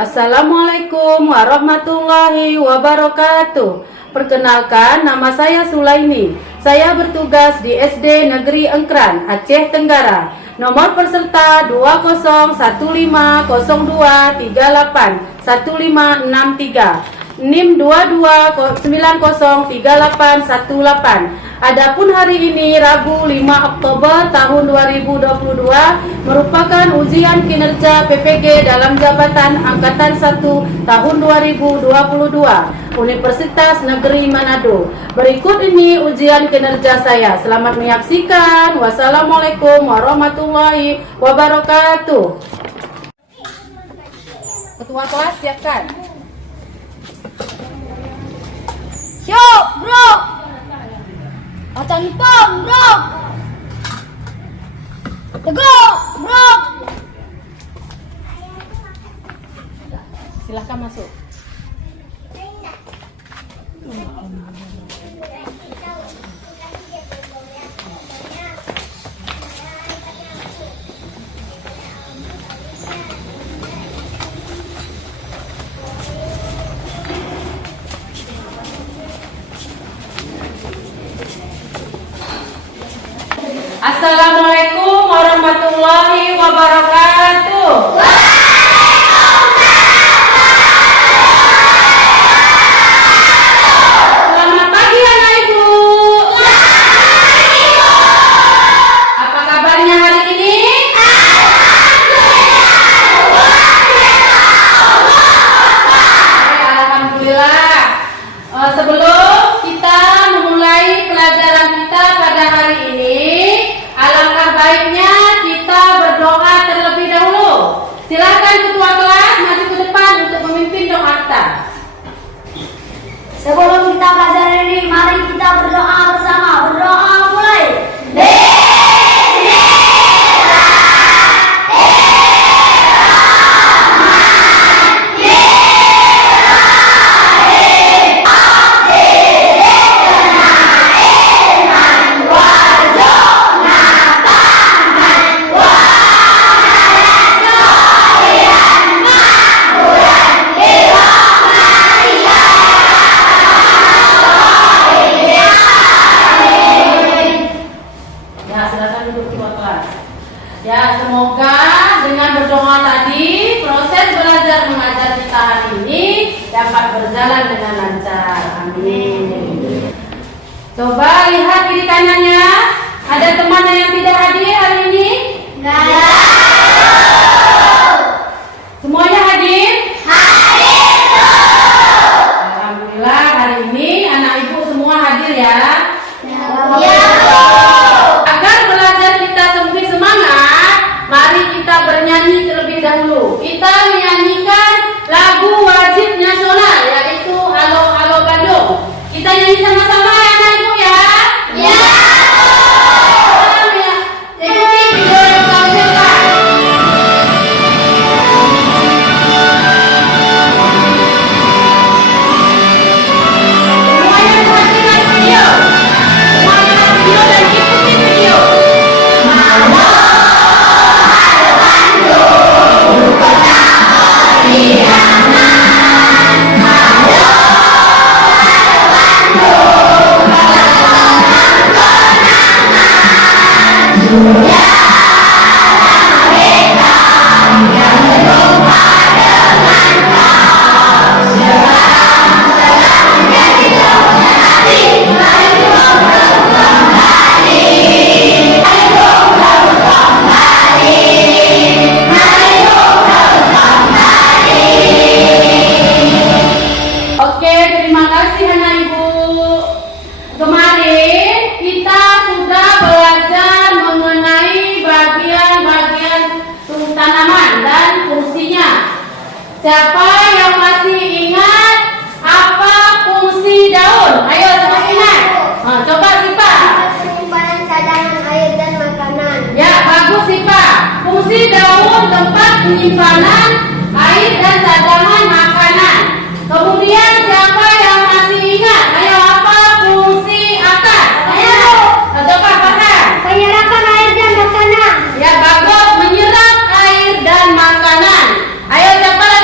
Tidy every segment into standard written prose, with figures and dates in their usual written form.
Assalamualaikum warahmatullahi wabarakatuh. Perkenalkan, nama saya Sulaimi. Saya bertugas di SD Negeri Engkran, Aceh Tenggara. Nomor peserta 201032381563. NIM 22903818. Adapun hari ini Rabu 5 Oktober tahun 2022 merupakan ujian kinerja PPG dalam jabatan Angkatan 1 tahun 2022 Universitas Negeri Manado. Berikut ini ujian kinerja saya. Selamat menyaksikan. Wassalamualaikum warahmatullahi wabarakatuh. Ketua kelas siapkan. Yuk, bro. Kacang hitam, bro. Tegak, bro. Silahkan masuk. Assalamualaikum warahmatullahi wabarakatuh. Selamat pagi anak ibu. Apa kabarnya hari ini? Alhamdulillah. Sebelum kita memulai pelajaran kita pada hari ini, alangkah baiknya kita berdoa terlebih dahulu. Silakan ketua kelas maju ke depan untuk memimpin doa kita. Sebelum kita belajar ini, mari kita berdoa bersama. Berdoa mulai. Ya, silakan duduk ketua kelas. Ya, semoga dengan berdoa tadi proses belajar mengajar kita hari ini dapat berjalan dengan lancar. Amin. Coba lihat kiri kanannya. Ada teman yang tidak hadir hari ini? Semuanya hadir? Alhamdulillah, hari ini anak ibu semua hadir ya. Agar belajar kita semakin semangat, mari kita bernyanyi terlebih dahulu. Kita menyanyikan lagu wajib nasional, yaitu Halo Halo Bandung. Kita nyanyi sama-sama ya anak ibu ya. Ikuti video yang tampilkan. Semuanya perhatikan video. Semuanya lihat video dan ikuti video. Oke, terima kasih anak ibu. Kemarin kita sudah belajar mengenai bagian-bagian tanaman dan fungsinya. Siapa yang masih ingat apa fungsi daun? Ayo coba ingat. Coba Sipa. Penyimpanan cadangan air dan makanan. Ya, bagus Sipa. Fungsi daun tempat penyimpanan air dan cadangan makanan. Kemudian siapa yang masih ingat? Ayo, apa fungsi akar? Ayo, coba Farhan. Penyerapan air dan makanan. Ya, bagus, menyerap air dan makanan. Ayo siapa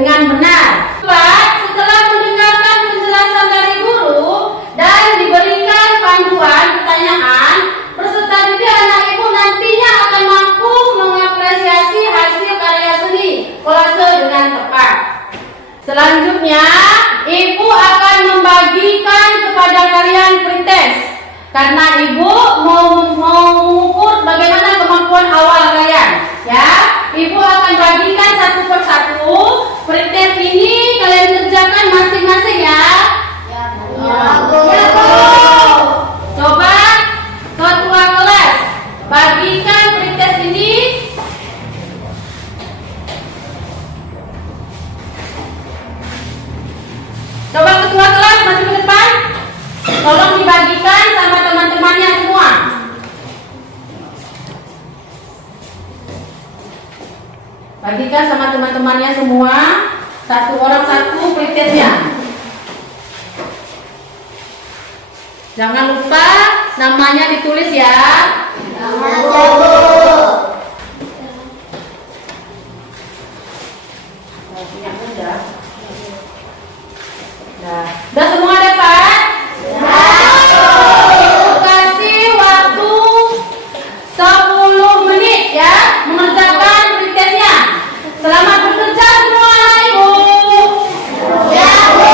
dengan benar. Setelah mendengarkan penjelasan dari guru dan diberikan panduan pertanyaan, peserta didik anak ibu nantinya akan mampu mengapresiasi hasil karya seni kolase dengan tepat. Selanjutnya, ibu akan membagikan kepada kalian pretest karena ibu mau mengukur bagaimana kemampuan awal kalian. Ya, ibu akan bagikan satu persatu. Pretest ini kalian kerjakan masing-masing ya. Ya, Bu. Coba ketua kelas bagikan pretest ini. Coba ketua kelas maju ke depan. Tolong dibagikan sama teman-temannya semua. Bagikan sama teman-temannya semua. Satu orang satu pretestnya. Jangan lupa namanya ditulis ya. Udah semua dapat? Kasih waktu 10 menit ya mengerjakan pretestnya. Selamat bekerja semua anak ibu. Ya, Bu.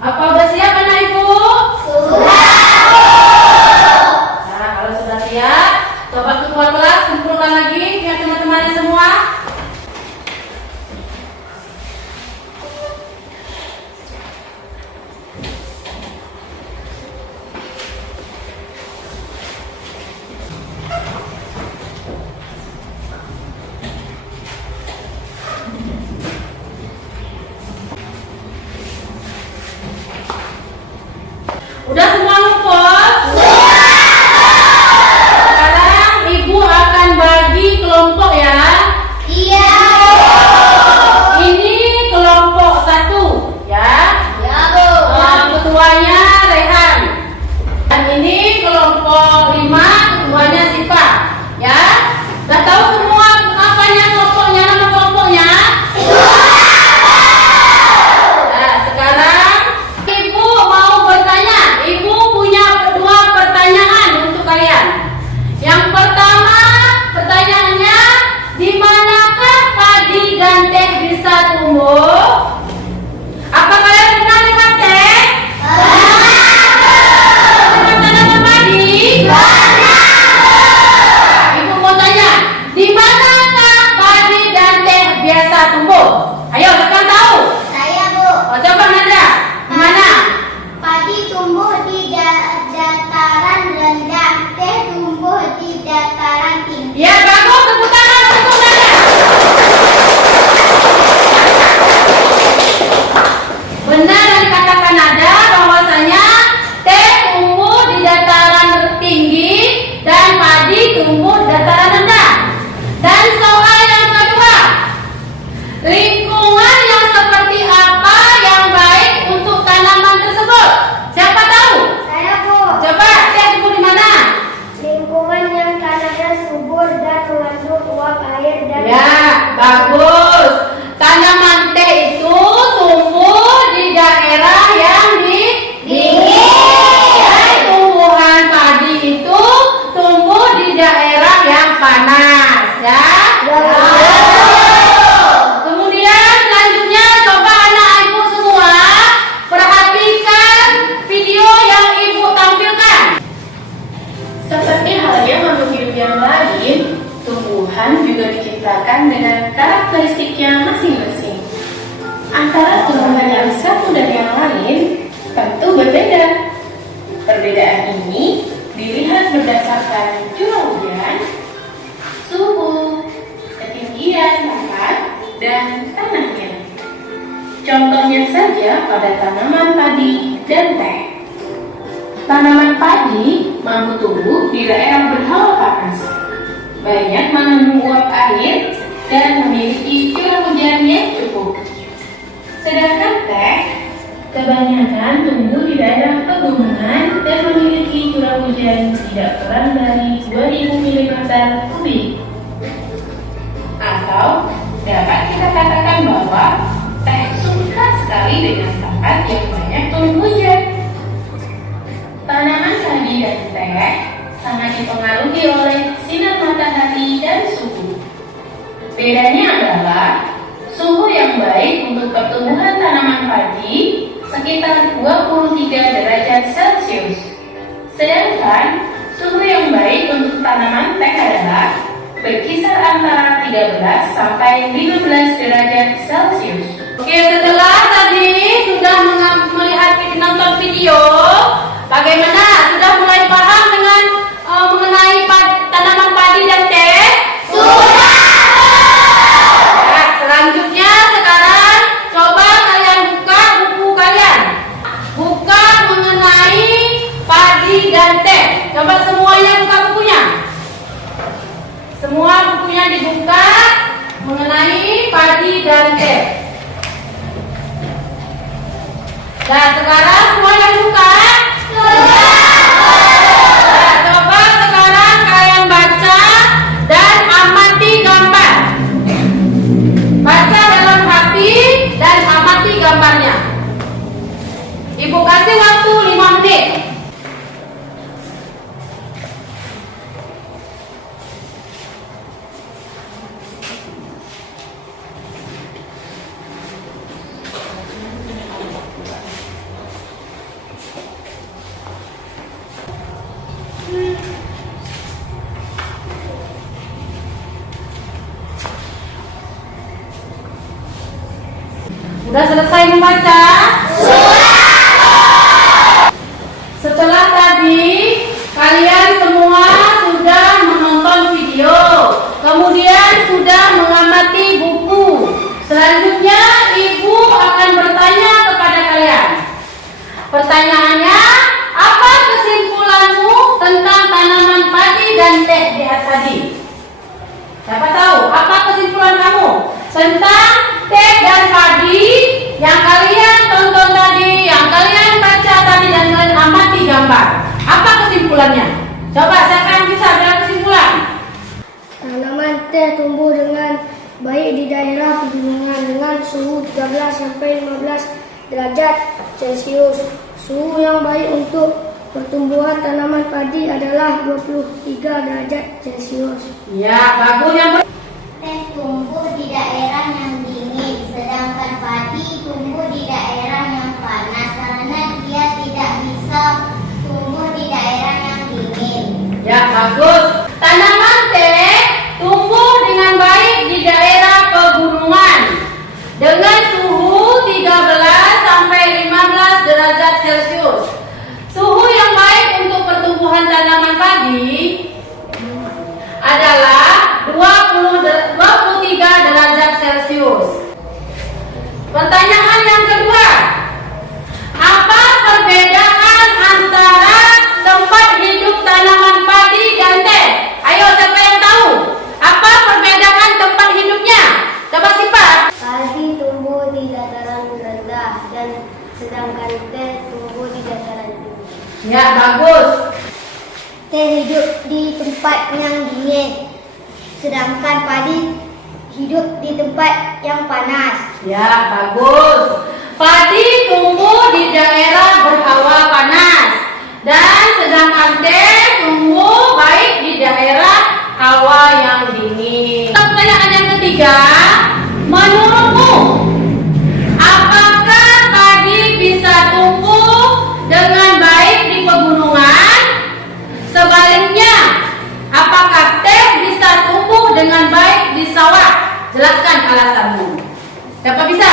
Apa udah siap anak ibu? Sudah. Nah, kalau sudah siap, coba ketua kelas kumpulkan lagi biar teman-temannya semua. Udah semua ngumpul? Sekarang ibu akan bagi kelompok ya. Iya. Ini kelompok 1 ya. Ya, Bu. Ketuanya Rehan. Dan ini kelompok 5, ketuanya Sipa. Ya. Udah tahu semua apanya kelompoknya, nama kelompoknya? Nah, sekarang ibu mau bertanya. Ibu punya 2 pertanyaan untuk kalian. Yang pertama, pertanyaannya, di manakah padi dan teh bisa tumbuh? Apa kalian pernah lihat teh? Pernah tanaman padi? Ibu mau tanya, di manakah padi dan teh biasa tumbuh? Ayo, siapa tahu? Saya, Bu. Oh, coba Nada, di mana? Padi tumbuh di dataran rendah, teh tumbuh di dataran tinggi. Ya, bagus, tepuk tangan untuk Nada. Benar yang dikatakan Nada bahwasanya teh tumbuh di dataran tinggi dan padi tumbuh di dataran rendah. Dan soal yang kedua, lingkungan yang seperti apa yang baik untuk tanaman tersebut? Siapa tahu? Saya, Bu. Coba teh tumbuh di mana? Lingkungan yang tanahnya subur dan mengandung uap air dan Ya, bagus. Tanaman teh itu tumbuh di daerah yang dingin. Dan tumbuhan padi itu saja pada tanaman padi dan teh. Tanaman padi mampu tumbuh di daerah berhawa panas, banyak mengandung uap air, dan memiliki curah hujan yang cukup. Sedangkan teh kebanyakan tumbuh di daerah pegunungan dan memiliki curah hujan tidak kurang dari 2000 mm kubik. Atau dapat kita katakan bahwa teh suka sekali dengan tempat yang banyak turun hujan. Tanaman padi dan teh sangat dipengaruhi oleh sinar matahari dan suhu. Bedanya adalah suhu yang baik untuk pertumbuhan tanaman padi sekitar 23 derajat Celcius. Sedangkan suhu yang baik untuk tanaman teh adalah berkisar antara 13 sampai 15 derajat Celcius. Oke, setelah tadi sudah melihat nonton video, bagaimana? Sudah mulai paham dengan mengenai tanaman padi dan teh? Sudah. Nah, selanjutnya sekarang coba kalian buka buku kalian. Buka mengenai padi dan teh. Coba semuanya buka bukunya. Semua bukunya dibuka mengenai padi dan teh. Nah, sekarang semuanya buka. Nah, coba sekarang kalian baca dan amati gambar. Baca dalam hati dan amati gambarnya. Ibu kasih waktu 5 menit. Sudah selesai membaca? Setelah tadi kalian semua sudah menonton video, kemudian sudah mengamati buku. Selanjutnya ibu akan bertanya kepada kalian. Pertanyaannya, apa kesimpulanmu tentang tanaman padi dan teh di atas tadi? Siapa tahu apa kesimpulan kamu tentang teh dan padi yang kalian tonton tadi, yang kalian baca tadi dan kalian amati gambar? Apa kesimpulannya? Coba siapa yang bisa bilang kesimpulan? Tanaman teh tumbuh dengan baik di daerah pegunungan dengan suhu 13 sampai 15 derajat Celcius. Suhu yang baik untuk pertumbuhan tanaman padi adalah 23 derajat Celcius. Ya, bagus yang Teh tumbuh di daerah yang dingin, sedangkan padi tumbuh di daerah yang panas karena dia tidak bisa tumbuh di daerah yang dingin. Ya, bagus. Tanaman teh tumbuh dengan baik di daerah pegunungan dengan suhu 13 sampai 15 derajat Celcius. Suhu yang baik untuk pertumbuhan tanaman padi adalah 23 derajat Celcius. Pertanyaan yang kedua, apa perbedaan antara tempat hidup tanaman padi dan teh? Ayo, siapa yang tahu? Apa perbedaan tempat hidupnya? Coba sifat. Padi tumbuh di dataran rendah dan sedangkan teh tumbuh di dataran tinggi. Ya, bagus. Teh hidup di tempat yang dingin, sedangkan padi hidup di tempat yang panas. Ya, bagus. Padi tumbuh di daerah berhawa panas dan sedangkan teh tumbuh baik di daerah hawa yang dingin. Pertanyaan yang ketiga, menurutmu apakah padi bisa tumbuh dengan baik di pegunungan? Sebaliknya, apakah teh bisa tumbuh dengan baik di sawah? Jelaskan alasanmu. Siapa bisa?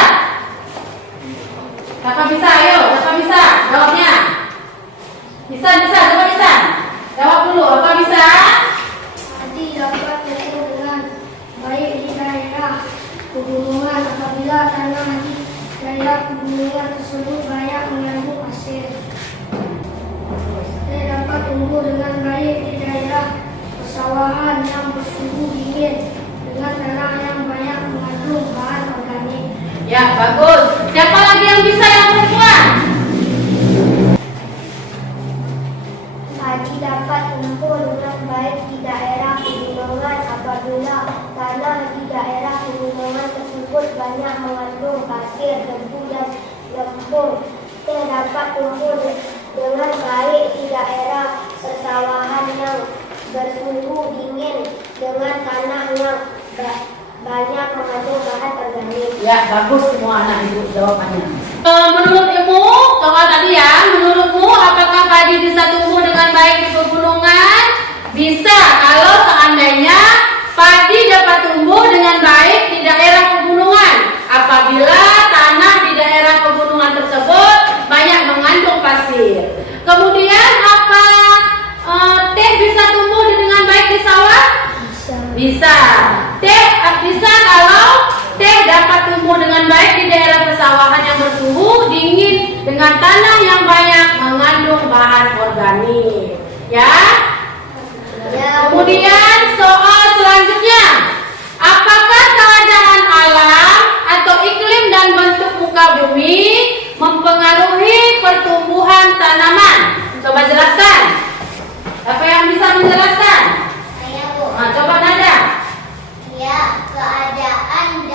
Siapa bisa? Ayo, siapa bisa? Jawabnya. banyak mengandung pasir, debu, dan lempung. Teh dapat tumbuh dengan baik di daerah persawahan yang bersuhu dingin dengan tanah yang banyak mengandung bahan organik. Ya, bagus semua anak ibu jawabannya. Menurut Ibu, kalau tadi ya, menurutmu apakah padi bisa tumbuh dengan baik di pegunungan? Bisa, kalau seandainya padi dapat tumbuh dengan baik di daerah pegunungan apabila tanah di daerah pegunungan tersebut banyak mengandung pasir. Kemudian apa teh bisa tumbuh dengan baik di sawah? Bisa. Teh bisa kalau teh dapat tumbuh dengan baik di daerah persawahan yang bersuhu dingin dengan tanah yang banyak mengandung bahan organik. Ya. Kemudian soal selanjutnya, apakah keadaan alam atau iklim dan bentuk muka bumi mempengaruhi pertumbuhan tanaman? Coba jelaskan. Apa yang bisa menjelaskan? Saya, Bu. Nah, coba Nada. Ya, keadaan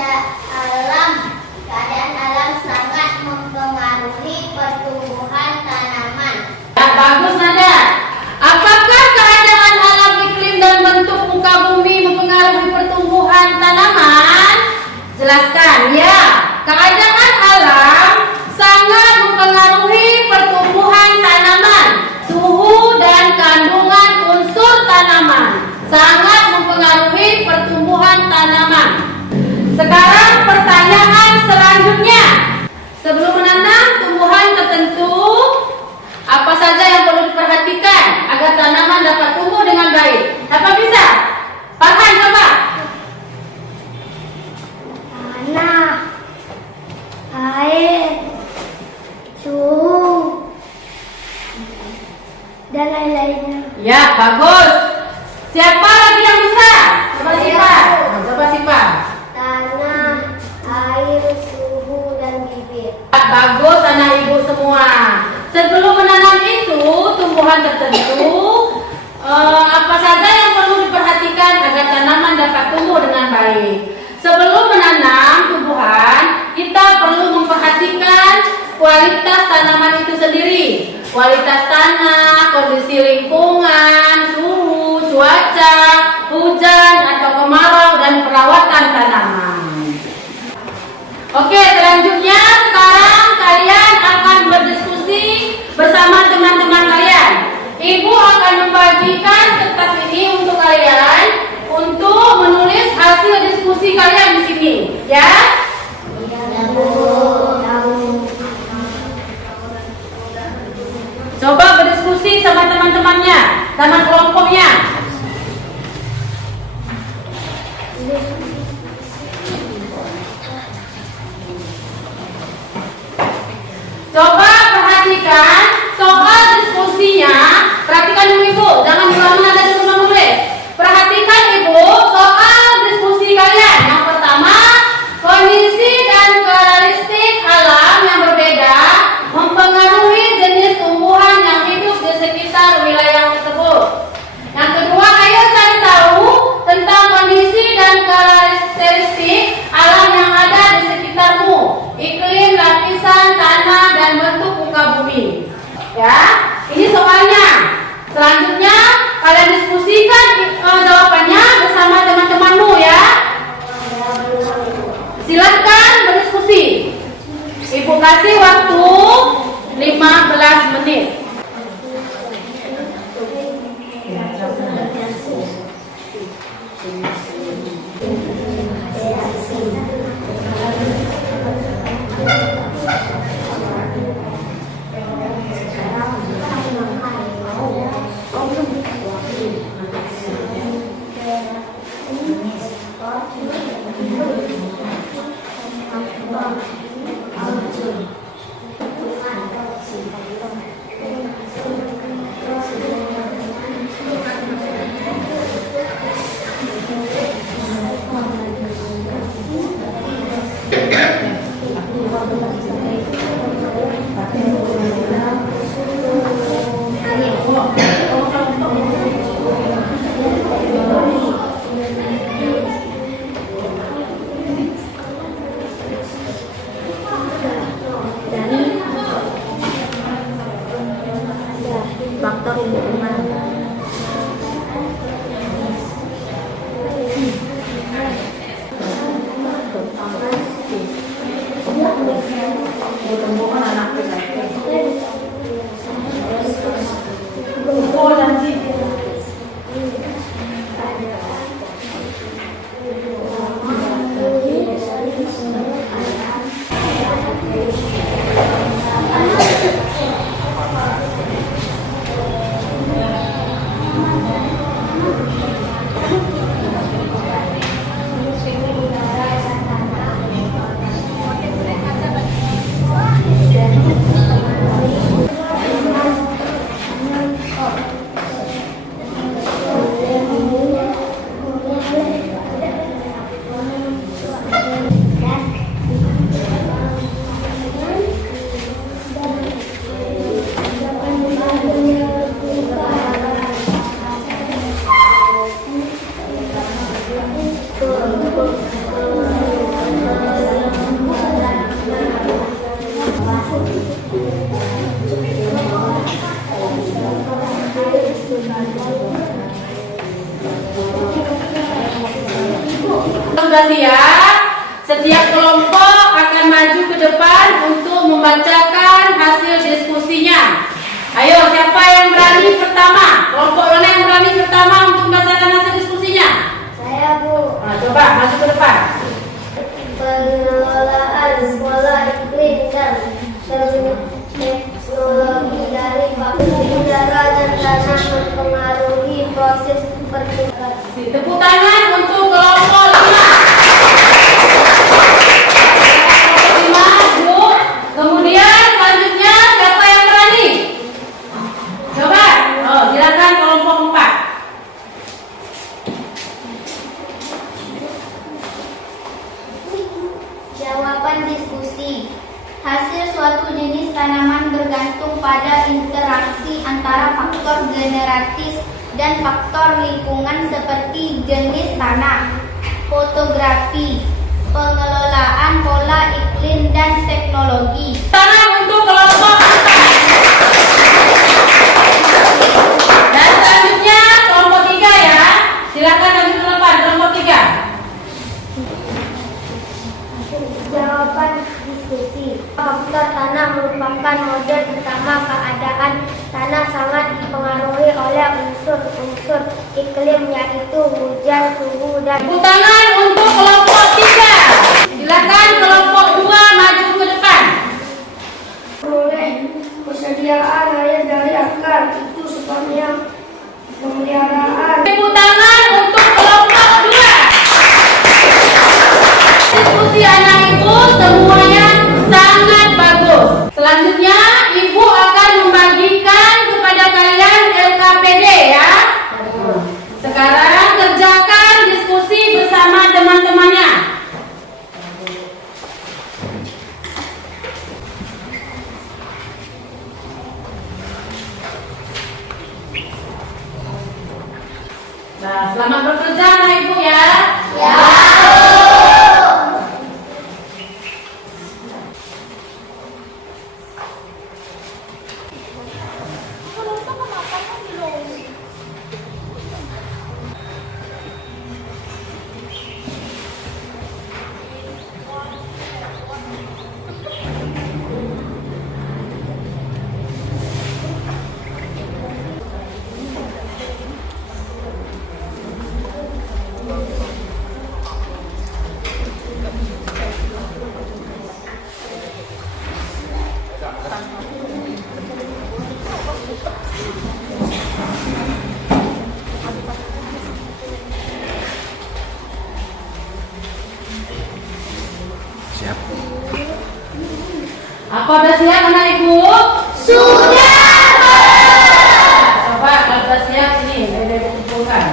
alam sangat mempengaruhi pertumbuhan tanaman. Ya, bagus Nada. Apakah keadaan alam, iklim dan bentuk muka bumi mempengaruhi pertumbuhan tanaman? Jelaskan. Ya, keadaan alam sangat mempengaruhi pertumbuhan tanaman. Suhu dan kandungan unsur tanaman sangat mempengaruhi pertumbuhan tanaman. Sekarang pertanyaan selanjutnya. Sebelum menanam tumbuhan tertentu, apa saja yang perlu diperhatikan agar tanaman dapat tumbuh dengan baik? Apa bisa? Farhan, coba. Tanah, air, suhu, dan lain-lainnya. Ya, bagus. Siapa lagi yang bisa? Coba Sipa. Coba Sipa. Tanah, air, suhu, dan bibit. Bagus anak ibu semua. Sebelum menanam itu tumbuhan tertentu, apa saja yang perlu diperhatikan agar tanaman dapat tumbuh dengan baik? Sebelum menanam tumbuhan, kita perlu memperhatikan kualitas tanaman itu sendiri. Kualitas tanah, kondisi lingkungan, suhu, cuaca, hujan atau kemarau, dan perawatan tanaman. Oke, selanjutnya sekarang kalian akan berdiskusi bersama teman-teman kalian. Ibu akan membagikan kertas ini untuk kalian untuk menulis hasil diskusi kalian di sini, ya. Coba berdiskusi sama teman-temannya, sama kelompoknya. Coba perhatikan soal diskusinya. Perhatikan dulu Ibu, jangan diulangi, ada di rumah nulis. Perhatikan Ibu soal diskusi kalian. Yang pertama, kondisi dan karakteristik alam yang berbeda mempengaruhi jenis tumbuhan yang hidup di sekitar wilayah tersebut. Yang kedua, ayo cari tahu tentang kondisi dan karakteristik alam yang ada di sekitarmu, iklim, lapisan tanah, dan bentuk muka bumi. Ya, ini soalnya. Selanjutnya kalian diskusikan jawabannya bersama teman-temanmu ya. Silakan berdiskusi. Ibu kasih waktu 15 menit. sudah siap, setiap kelompok akan maju ke depan untuk membacakan hasil diskusinya. Ayo, siapa yang berani pertama? Kelompok mana yang berani pertama untuk membacakan hasil diskusinya? Saya, Bu. Nah, coba masuk ke depan. Pengelolaan pola iklim dan teknologi dari faktor udara dan tanah mempengaruhi proses pertumbuhan. Tepuk tangan untuk kelompok 5, Bu. Kemudian selanjutnya siapa yang berani? Coba. Oh, silakan kelompok 4. Jawaban diskusi. Hasil suatu jenis tanaman bergantung pada interaksi antara faktor generatif dan faktor lingkungan seperti jenis tanah, fotografi, pengelolaan pola iklim dan teknologi. Tangan untuk kelompok 4. Dan selanjutnya kelompok 3 ya. Silakan maju ke depan kelompok 3. Jawaban diskusi. Faktor tanah merupakan model utama keadaan tanah sangat dipengaruhi oleh unsur-unsur iklim yaitu hujan, suhu, dan Tepuk tangan untuk kelompok 3. Silakan kelompok 2 maju ke depan. oleh persediaan air dari akar. Itu sebabnya pemeliharaan. Tepuk tangan untuk kelompok 2. Diskusi anak ibu semuanya sangat bagus. Selanjutnya ibu akan membagikan kepada kalian LKPD ya. Sekarang kerjakan diskusi bersama teman-temannya. Nah, selamat bekerja anak ibu ya. Ya. Apa udah siap anak ibu? Sudah. Coba kalau udah siap ini, udah dikumpulkan.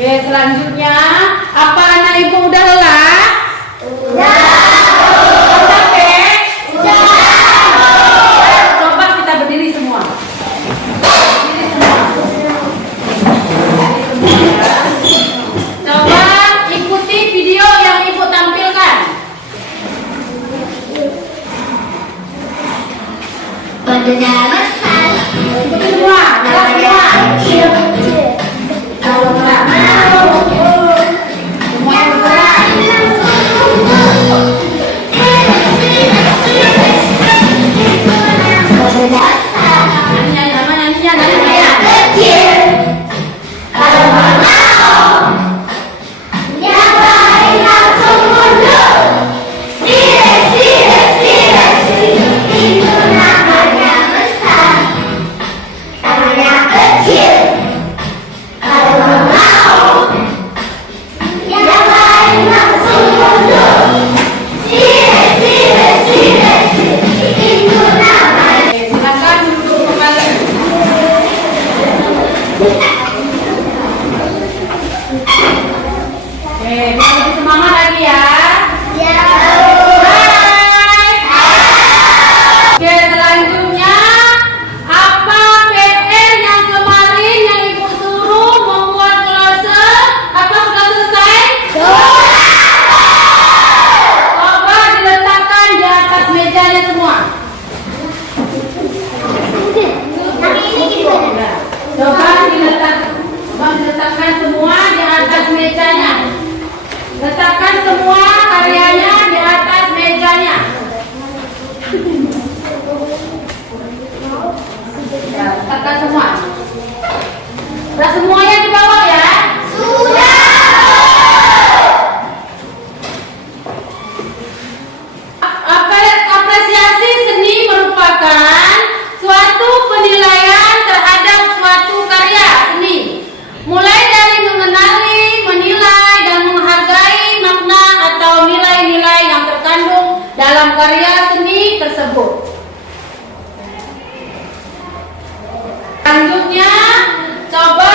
Oke, selanjutnya apa anak ibu udah lelah? Udah capek? Udah. Coba kita berdiri semua. Berdiri semua. Coba ikuti video yang ibu tampilkan. Mendengar masalah. Ikuti semua. Jelas semua. mejanya. Letakkan semua karyanya di atas mejanya. Ya, letakkan semua. Sudah semuanya di bawah ya? Sudah. Apresiasi seni merupakan suatu penilaian terhadap suatu karya seni. Mulai dari mengenali, menilai, dan menghargai makna atau nilai-nilai yang terkandung dalam karya seni tersebut. Selanjutnya, coba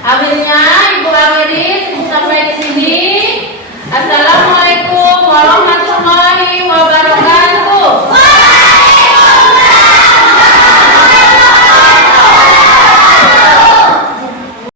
Akhirnya